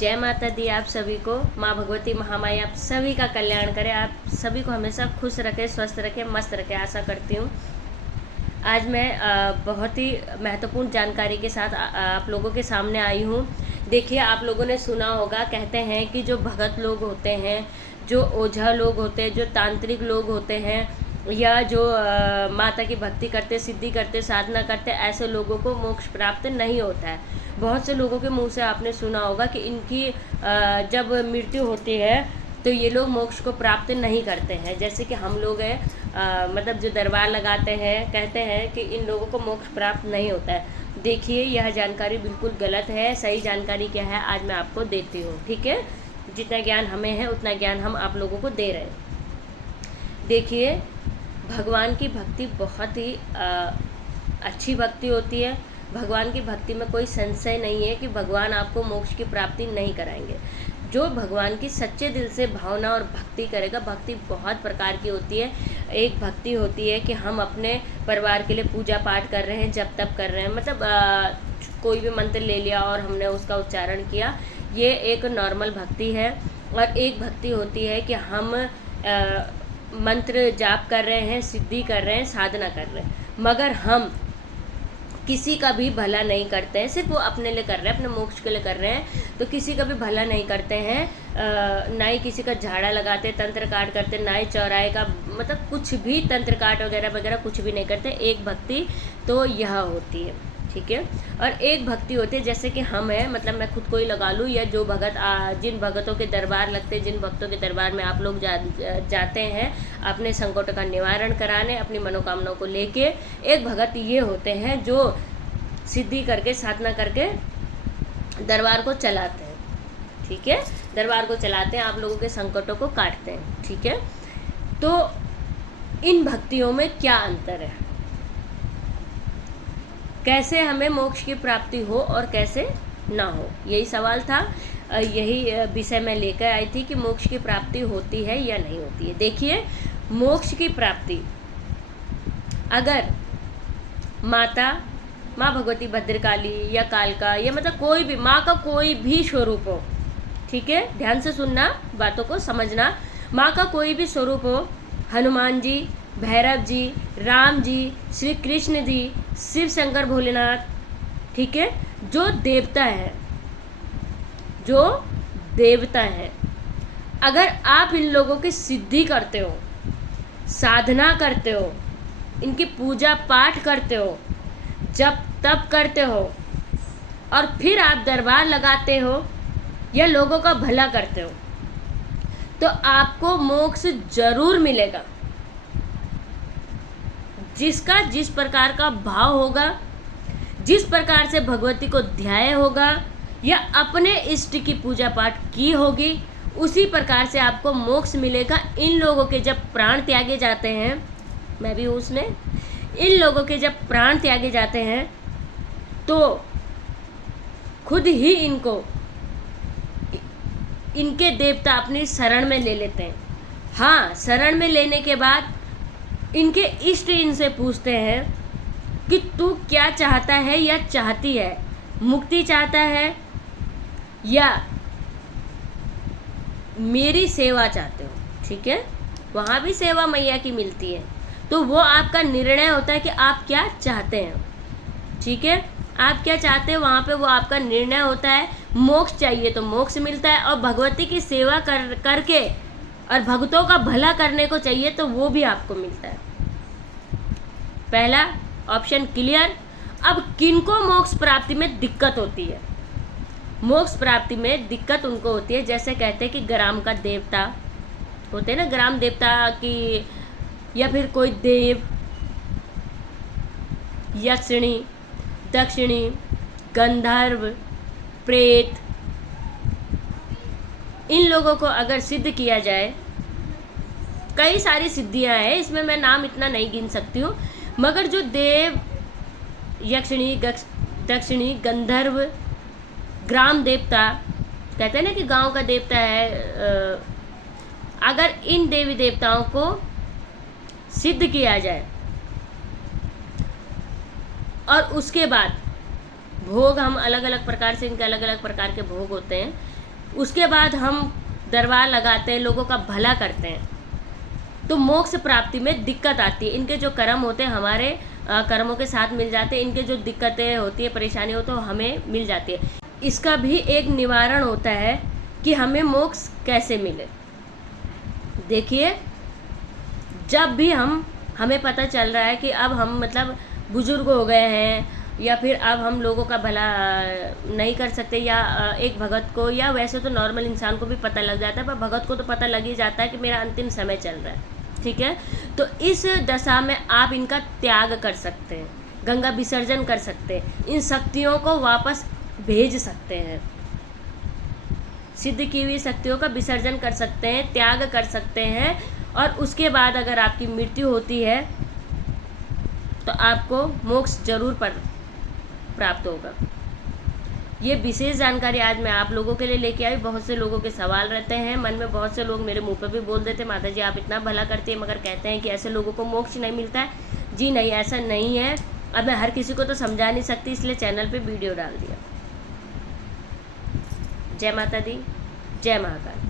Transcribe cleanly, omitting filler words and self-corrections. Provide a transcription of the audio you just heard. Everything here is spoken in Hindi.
जय माता दी। आप सभी को माँ भगवती महामाई आप सभी का कल्याण करे, आप सभी को हमेशा खुश रखे, स्वस्थ रखे, मस्त रखे, आशा करती हूँ। आज मैं बहुत ही महत्वपूर्ण जानकारी के साथ आप लोगों के सामने आई हूँ। देखिए, आप लोगों ने सुना होगा, कहते हैं कि जो भगत लोग होते हैं, जो ओझा लोग होते हैं, जो तांत्रिक लोग होते हैं, या जो माता की भक्ति करते, सिद्धि करते, साधना करते, ऐसे लोगों को मोक्ष प्राप्त नहीं होता है। बहुत से लोगों के मुंह से आपने सुना होगा कि इनकी जब मृत्यु होती है तो ये लोग मोक्ष को प्राप्त नहीं करते हैं। जैसे कि हम लोग हैं, मतलब जो दरबार लगाते हैं, कहते हैं कि इन लोगों को मोक्ष प्राप्त नहीं होता है। देखिए, यह जानकारी बिल्कुल गलत है। सही जानकारी क्या है आज मैं आपको देती हूँ, ठीक है। जितना ज्ञान हमें है उतना ज्ञान हम आप लोगों को दे रहे हैं। देखिए, भगवान की भक्ति बहुत ही अच्छी भक्ति होती है। भगवान की भक्ति में कोई संशय नहीं है कि भगवान आपको मोक्ष की प्राप्ति नहीं कराएंगे। जो भगवान की सच्चे दिल से भावना और भक्ति करेगा, भक्ति बहुत प्रकार की होती है। एक भक्ति होती है कि हम अपने परिवार के लिए पूजा पाठ कर रहे हैं, जब तप कर रहे हैं, मतलब कोई भी मंत्र ले लिया और हमने उसका उच्चारण किया, ये एक नॉर्मल भक्ति है। और एक भक्ति होती है कि हम मंत्र जाप कर रहे हैं, सिद्धि कर रहे हैं, साधना कर रहे हैं, मगर हम किसी का भी भला नहीं करते हैं। सिर्फ वो अपने लिए कर रहे हैं, अपने मोक्ष के लिए कर रहे हैं, तो किसी का भी भला नहीं करते हैं। ना ही किसी का झाड़ा लगाते, तंत्र काट करते, ना ही चौराहे का, मतलब कुछ भी तंत्र काट वगैरह वगैरह कुछ भी नहीं करते। एक भक्ति तो यह होती है, ठीक है। और एक भक्ति होती है जैसे कि हम हैं, मतलब मैं खुद को ही लगा लूँ, या जो भगत जिन भगतों के दरबार लगते हैं, जिन भक्तों के दरबार में आप लोग जाते हैं अपने संकटों का निवारण कराने, अपनी मनोकामनाओं को लेके, एक भगत ये होते हैं जो सिद्धि करके, साधना करके दरबार को चलाते हैं, ठीक है। दरबार को चलाते हैं, आप लोगों के संकटों को काटते हैं, ठीक है। तो इन भक्तियों में क्या अंतर है, कैसे हमें मोक्ष की प्राप्ति हो और कैसे ना हो, यही सवाल था। यही विषय मैं लेकर आई थी कि मोक्ष की प्राप्ति होती है या नहीं होती है। देखिए, मोक्ष की प्राप्ति अगर माँ भगवती भद्रकाली या कालका, या मतलब कोई भी माँ का कोई भी स्वरूप हो, ठीक है, ध्यान से सुनना, बातों को समझना। माँ का कोई भी स्वरूप हो, हनुमान जी, भैरव जी, राम जी, श्री कृष्ण जी, शिव शंकर भोलेनाथ, ठीक है, जो देवता है, अगर आप इन लोगों की सिद्धि करते हो, साधना करते हो, इनकी पूजा पाठ करते हो, जब तप करते हो, और फिर आप दरबार लगाते हो या लोगों का भला करते हो, तो आपको मोक्ष जरूर मिलेगा। जिसका जिस प्रकार का भाव होगा, जिस प्रकार से भगवती को ध्याय होगा, या अपने इष्ट की पूजा पाठ की होगी, उसी प्रकार से आपको मोक्ष मिलेगा। इन लोगों के जब प्राण त्यागे जाते हैं, मैं भी हूँ उसमें, इन लोगों के जब प्राण त्यागे जाते हैं तो खुद ही इनके देवता अपनी शरण में ले लेते हैं। हाँ, शरण में लेने के बाद इनके इष्ट इनसे पूछते हैं कि तू क्या चाहता है या चाहती है, मुक्ति चाहता है या मेरी सेवा चाहते हो, ठीक है। वहाँ भी सेवा मैया की मिलती है, तो वो आपका निर्णय होता है कि आप क्या चाहते हैं, ठीक है। आप क्या चाहते हैं, वहाँ पे वो आपका निर्णय होता है। मोक्ष चाहिए तो मोक्ष मिलता है, और भगवती की सेवा करके और भक्तों का भला करने को चाहिए तो वो भी आपको मिलता है। पहला ऑप्शन क्लियर। अब किनको मोक्ष प्राप्ति में दिक्कत होती है? मोक्ष प्राप्ति में दिक्कत उनको होती है, जैसे कहते हैं कि ग्राम का देवता होते हैं ना, ग्राम देवता की, या फिर कोई देव, यक्षिणी, दक्षिणी, गंधर्व, प्रेत, इन लोगों को अगर सिद्ध किया जाए, कई सारी सिद्धियां हैं, इसमें मैं नाम इतना नहीं गिन सकती हूँ, मगर जो देव, यक्षिणी, दक्षिणी, गंधर्व, ग्राम देवता, कहते हैं ना कि गांव का देवता है, अगर इन देवी देवताओं को सिद्ध किया जाए और उसके बाद भोग, हम अलग अलग प्रकार से, इनके अलग अलग प्रकार के भोग होते हैं, उसके बाद हम दरबार लगाते हैं, लोगों का भला करते हैं, तो मोक्ष प्राप्ति में दिक्कत आती है। इनके जो कर्म होते हैं हमारे कर्मों के साथ मिल जाते हैं, इनके जो दिक्कतें होती है, परेशानी हो तो हमें मिल जाती है। इसका भी एक निवारण होता है कि हमें मोक्ष कैसे मिले। देखिए, जब भी हमें पता चल रहा है कि अब हम मतलब बुजुर्ग हो गए हैं, या फिर अब हम लोगों का भला नहीं कर सकते, या एक भगत को, या वैसे तो नॉर्मल इंसान को भी पता लग जाता है, पर भगत को तो पता लग ही जाता है कि मेरा अंतिम समय चल रहा है, ठीक है। तो इस दशा में आप इनका त्याग कर सकते हैं, गंगा विसर्जन कर सकते हैं, इन शक्तियों को वापस भेज सकते हैं, सिद्ध की हुई शक्तियों का विसर्जन कर सकते हैं, त्याग कर सकते हैं। और उसके बाद अगर आपकी मृत्यु होती है तो आपको मोक्ष जरूर प्राप्त होगा। ये विशेष जानकारी आज मैं आप लोगों के लिए लेके आई। बहुत से लोगों के सवाल रहते हैं मन में, बहुत से लोग मेरे मुंह पे भी बोल देते, माता जी आप इतना भला करती है, मगर कहते हैं कि ऐसे लोगों को मोक्ष नहीं मिलता है। जी नहीं, ऐसा नहीं है। अब मैं हर किसी को तो समझा नहीं सकती, इसलिए चैनल पे वीडियो डाल दिया। जय माता दी, जय महाकाल।